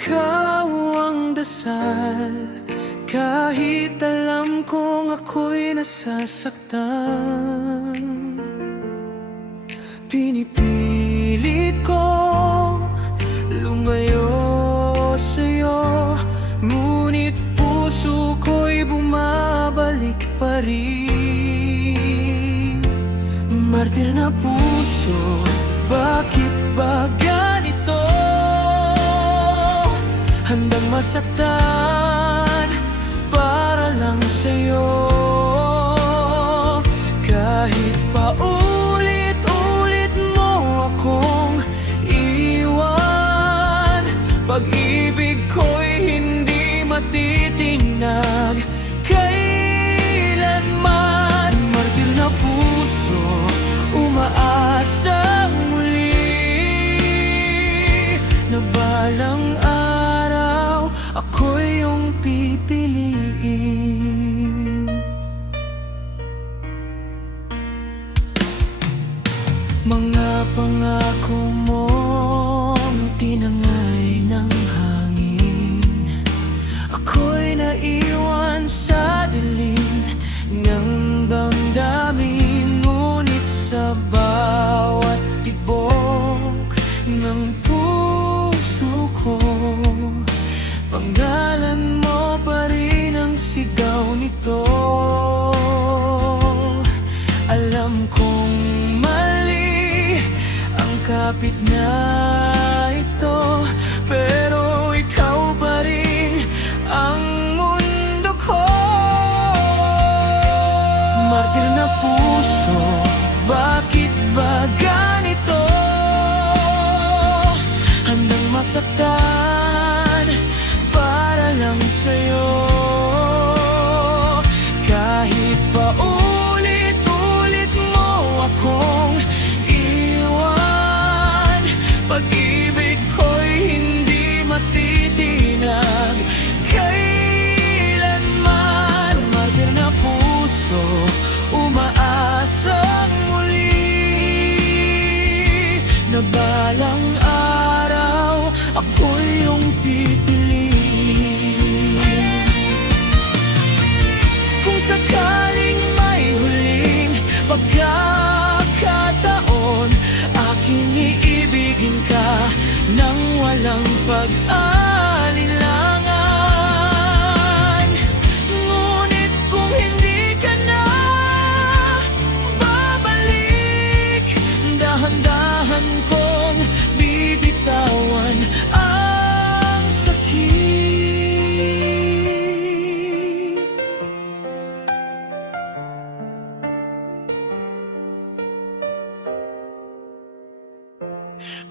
ikaw ang dasal, kahit alam kong ako'y nasasaktan. Pinipilit kong lumayo sa'yo, ngunit puso ko'y bumabalik pa rin. Martir na puso, bakit ba ganito? Handang masaktan para lang sa'yo. Kahit pa ulit-ulit mo akong iwan, pag-ibig ko'y hindi matitinag kailanman. Martir na puso, umaasang muli na balang araw ako'y iyong pipiliin. Mga pangako mong tinangay ng hangin, ako'y naiwan sa dilim ng damdamin. Ngunit sa bawat tibok ng puso ko, pangalan mo pa rin ang sigaw nito. Alam kong mali ang kapit na ito, pero ikaw pa rin ang mundo ko. Martir na puso, bakit ba ganito? Handang masaktan para lang sa'yo. Kahit pa ulit-ulit mo akong iwan, pag-ibig ko'y hindi matitinag kailanman. Martir na puso, umaasang muli na balang araw ako'y iyong pipiliin. Kung sakaling may huling pagkakataon, aking iibigin ka nang walang pag-alinlangan. Ngunit kung hindi ka na babalik, dahan-dahan kong bibitawan ang sakit.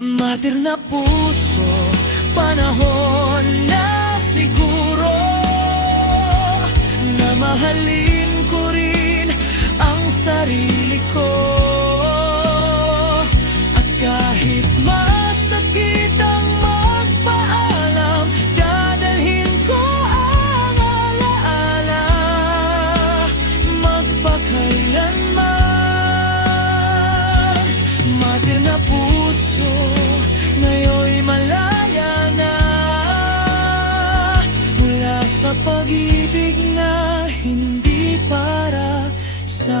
Martir na puso, panahon na siguro na mahalin ko rin ang sarili ko. At kahit masakit ang magpaalam, dadalhin ko ang alaala magpakailanman. Martir na puso, ngayon'y malaya na mula sa pag-ibig na hindi para sa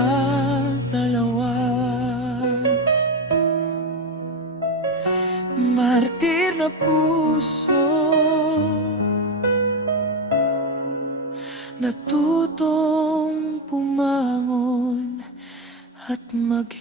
dalawa. Martir na puso, natutong pumangon at mag